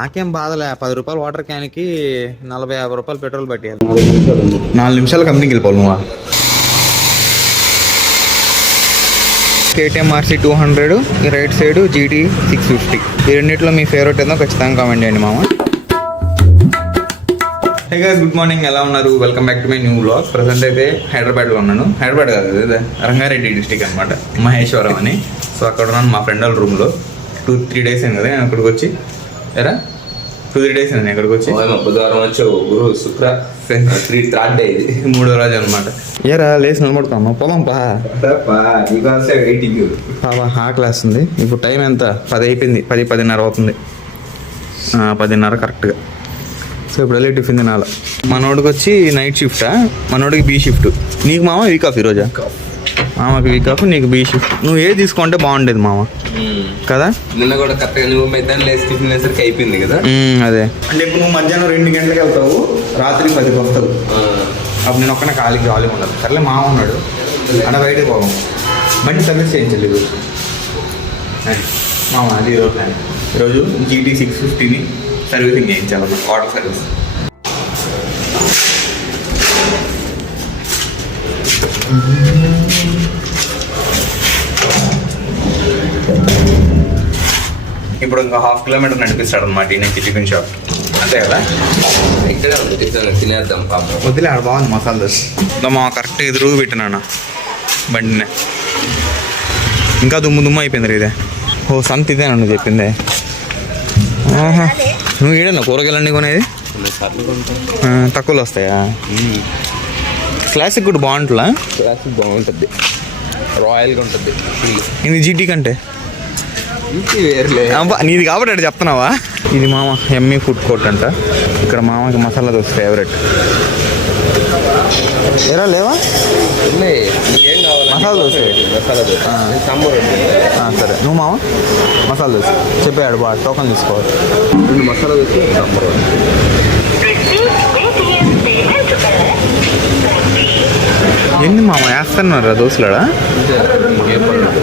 నాకేం బాధలే, 10 రూపాయలు వాటర్ క్యాన్కి 40-50 రూపాయలు పెట్రోల్ పట్టేయాలి. 4 నిమిషాలు కంపెనీకి వెళ్ళిపోవాలి. నువ్వు KTM RC 200, ఈ రైట్ సైడ్ GT 650. ఈ రెండింటిలో మీ ఫేవరెట్ ఏదో ఖచ్చితంగా కామెంట్ చేయండి మామ. Hey guys, good morning. ఎలా ఉన్నారు? Welcome back to my new vlog. Present అయితే హైదరాబాద్లో ఉన్నాను. హైదరాబాద్ కాదు, అదే రంగారెడ్డి డిస్టిక్ అనమాట, మహేశ్వరం అని. సో అక్కడ ఉన్నాను మా ఫ్రెండ్ వాళ్ళ రూమ్లో. 2-3 డేస్ అయింది కదా నేను అక్కడికి వచ్చి. ఎరా 2-3 డేస్ అయింది అక్కడికి వచ్చి. బుధవారం వచ్చావు, గురు శుక్ర థర్డ్ డే, ఇది 3వ రోజు అనమాట. ఏరా లేచి నిలబడుతాము, పోదాం పా. వెయిటింగ్ ఆ క్లాస్ ఉంది. ఇప్పుడు టైం ఎంత? 10 అయిపోయింది. 10-10:30 అవుతుంది. 10:30 కరెక్ట్గా. సో ఇప్పుడు వెళ్ళి టిఫిన్ తినాలి. మనోడికి వచ్చి నైట్ షిఫ్టా, మనోడికి B షిఫ్ట్. నీకు మామ వీక్ ఆఫ్ ఈరోజా? మామకి వీక్ ఆఫ్, నీకు B షిఫ్ట్. నువ్వు ఏది తీసుకుంటే బాగుండేది మామ కదా. నిన్న కూడా కరెక్ట్గా నువ్వు మధ్యాహ్నం లేచి టిఫిన్ వేసరికి అయిపోయింది కదా. అదే అంటే ఇప్పుడు నువ్వు మధ్యాహ్నం 2 గంటలకు వెళ్తావు, రాత్రి 10కి వస్తావు. అప్పుడు నేను ఒక్కనే ఖాళీగా ఉండదు. సర్లే మామ ఉన్నాడు అక్కడ, బయటకు పోదాం. బండి సర్వీస్ చేయించలేదు మామ, అది ఈరోజు ప్లాన్. ఈరోజు GT 650ని సర్వీసింగ్ చేయించాలన్నమాట, వాటర్ సర్వీస్. ఇప్పుడు ఇంకా 1/2 కిలోమీటర్ నడిపిస్తాడు అనమాట ఈ నుంచి టిఫిన్ షాప్. అంతే కదా, ఇక్కడే ఉంది, తినేద్దాం పాప. వదిలే, ఆడ బాగుంది మసాలా దోశ. ఇంకా మా కరెక్ట్ ఎదురుగా పెట్టినా బండినే. ఇంకా దుమ్ము అయిపోయింది ఇదే. ఓ సంత ఇదేనా నువ్వు చెప్పిందే? నువ్వు ఏడన్నా కూరగాయలన్నీ కొనేది? తక్కువలో వస్తాయా? క్లాసిక్ కూడా బాగుంటుందా? క్లాసిక్ బాగుంటుంది, రాయల్గా ఉంటుంది. ఇది GT కంటే వేర్లే నీది కాబట్టి అటు చెప్తున్నావా? ఇది మామ ఎమ్మి ఫుడ్ కోర్ట్ అంట. ఇక్కడ మామకి మసాలా దోశ ఫేవరెట్. ఎరా లేవా? ఏం కావాలి? మసాలా దోశ. సాంబార్ సరే, నువ్వు మామ మసాలా దోశ చెప్పాడు. బాగా టోకన్ తీసుకోవాలి. మసాలా దోశ, సాంబార్. ఎన్ని మామ వేస్తున్నారు దోశలాడా?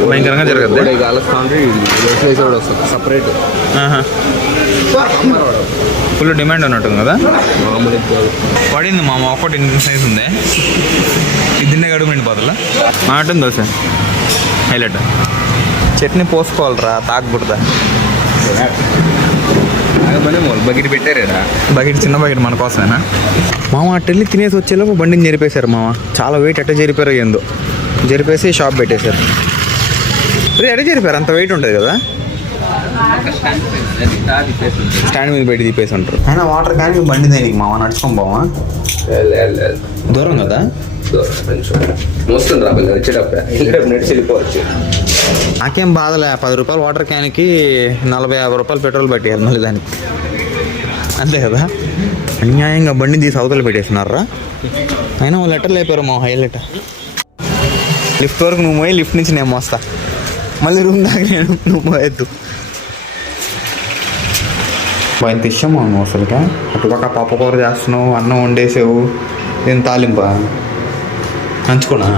భయంకరంగా జరగదు. సపరేట్ ఫుల్ డిమాండ్ ఉన్నట్టుంది కదా. పడింది మామ, ఒకటి సైజ్ ఉంది. ఇది తిన్నే గడుపు నిండిపోతుందా? మాటం దోశ హైలైట్. చట్నీ పోసుకోవాలరా, తాగకూడదా? బకెట్ పెట్టారా? బకెట్, చిన్న బకెట్ మన కోసమేనా మామ? అట్టెళ్ళి తినేసి వచ్చేలోపు బండిని జరిపేశారు మామ. చాలా వెయిట్ ఎట్ట జరిపారో ఏందో, జరిపేసి షాప్ పెట్టేశారు. ఎట్ట జరిపారు? అంత వెయిట్ ఉంటుంది కదా, స్టాండ్ మీద పెట్టి తీపేసి ఉంటారు. అయినా వాటర్ క్యాన్ బండి దేనికి మామ? నడుచుకొని పోవా? దూరం కదా, మోస్తుంది రా వచ్చేటప్పుడు, వెళ్ళేటప్పుడు నడిచి వెళ్ళిపోవచ్చు. నాకేం బాధలే, 10 రూపాయలు వాటర్ క్యాన్కి 40-50 రూపాయలు పెట్రోల్ పట్టేయాలి మళ్ళీ దానికి. అంతే కదా, అన్యాయంగా బండిని తీసి అవతల పెట్టేస్తున్నారా. అయినా వాళ్ళు లెటర్ లేపారు మా హైలైట్. లిఫ్ట్ వరకు నువ్వు పోయి, లిఫ్ట్ నుంచి నేను మోస్తా. మళ్ళీ రూమ్ దాకా నేను, నువ్వు పోయొద్దు. ఎంత ఇష్టమా నువ్వు అసలుగా? అటుపక్క పప్పుకూర చేస్తున్నావు, అన్నం వండేసావు, నేను తాలింపా నంచుకున్నా,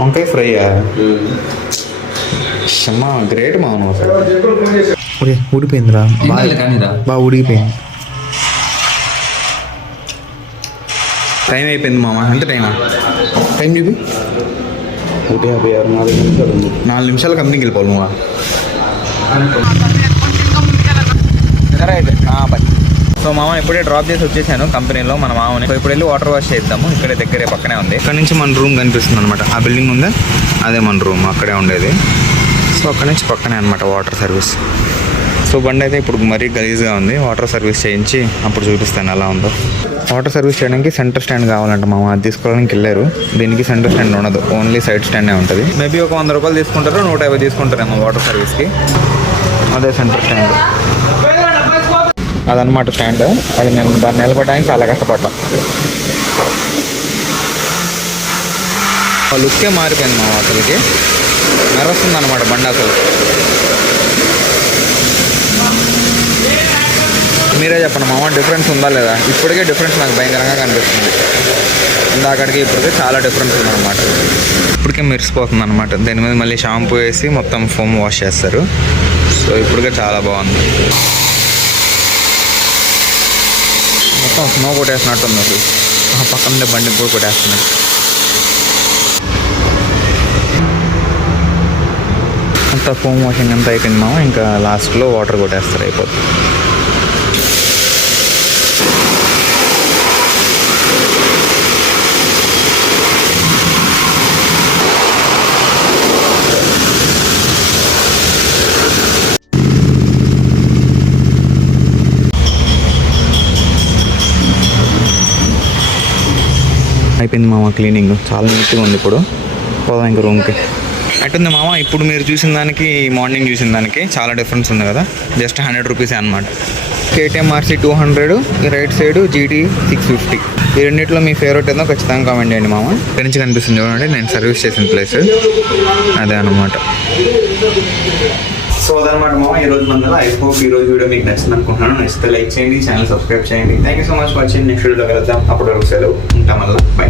వంకాయ ఫ్రైయా. అమ్మా గ్రేట్ మా నువ్వు అసలు. ఓకే ఊడిపోయిందిరా, బాగా ఉడికిపోయింది. టైం అయిపోయింది మామ. ఎంత టైమా? టైం చూపి. 1:56, 4 నిమిషాలు కంపెనీకి వెళ్ళిపోవాలి నువ్వు. సో మామ ఇప్పుడే డ్రాప్ చేసి వచ్చేసాను కంపెనీలో మన మామని. సో ఇప్పుడు వెళ్ళి వాటర్ వాష్ చేద్దాము. ఇక్కడే దగ్గరే పక్కనే ఉంది. ఇక్కడ నుంచి మన రూమ్ కనిపిస్తుంది అనమాట. ఆ బిల్డింగ్ ఉందా, అదే మన రూమ్, అక్కడే ఉండేది. సో అక్కడ నుంచి పక్కనే అనమాట వాటర్ సర్వీస్. సో బండి అయితే ఇప్పుడు మరీ గలీజ్గా ఉంది. వాటర్ సర్వీస్ చేయించి అప్పుడు చూపిస్తాను ఎలా ఉందో. వాటర్ సర్వీస్ చేయడానికి సెంటర్ స్టాండ్ కావాలంట మామ. అది తీసుకోవడానికి వెళ్ళారు. దీనికి సెంటర్ స్టాండ్ ఉండదు, ఓన్లీ సైడ్ స్టాండే ఉంటుంది. మేబీ ఒక 100 రూపాయలు తీసుకుంటారు, 150 తీసుకుంటారేమో వాటర్ సర్వీస్కి. అదే సెంటర్ స్టాండ్, అదనమాట స్టాండ్. అది నేను దాన్ని నిలబడడానికి చాలా కష్టపడ్డా. ఆ లుక్కే మారిపోయింది మా అసలుకి. మెరస్తుంది అనమాట బండి అసలు. మీరే చెప్పండి మామ, డిఫరెన్స్ ఉందా లేదా? ఇప్పటికే డిఫరెన్స్ నాకు భయంకరంగా కనిపిస్తుంది. ఇందాకడికి ఇప్పటికే చాలా డిఫరెన్స్ ఉందన్నమాట. ఇప్పటికే మెరిసిపోతుంది అనమాట. దాని మీద మళ్ళీ షాంపూ వేసి మొత్తం ఫోమ్ వాష్ చేస్తారు. సో ఇప్పటికే చాలా బాగుంది. మొత్తం స్నో కొట్టేస్తున్నట్టుంది అసలు. ఆ పక్కన బండికి కూడా కొట్టేస్తున్నాడు. అంతా ఫోమ్ వాషింగ్ అంతా అయిపోయింది మామ. ఇంకా లాస్ట్లో వాటర్ కొట్టేస్తారు, అయిపోతుంది. అయిపోయింది మామ క్లీనింగ్. చాలా నీట్గా ఉంది. ఇప్పుడు పోదాం ఇంకా రూమ్కి. అట్టుంది మామ. ఇప్పుడు మీరు చూసిన దానికి మార్నింగ్ చూసిన దానికి చాలా డిఫరెన్స్ ఉంది కదా. జస్ట్ 100 రూపీసే అనమాట. KTM RC 200, ఈ రైట్ సైడ్ GT 650. ఈ రెండింటిలో మీ ఫేవరెట్ ఏదో ఖచ్చితంగా కామెంట్ చేయండి మామ. ఇక్కడి నుంచి కనిపిస్తుంది చూడండి, నేను సర్వీస్ చేసిన ప్లేస్ అదే అనమాట. సో అదనమాట మామ ఈరోజు మందల. ఐ హోప్ ఈరోజు వీడియో మీకు నచ్చింది అనుకుంటున్నాను. నచ్చితే లైక్ చేయండి, ఛానల్ సబ్స్క్రైబ్ చేయండి. Thank you so much for watching. Next వీడియోలో కలుద్దాం. అప్పటి వరకు సెలవు. ఉంటాం మళ్ళీ. బై.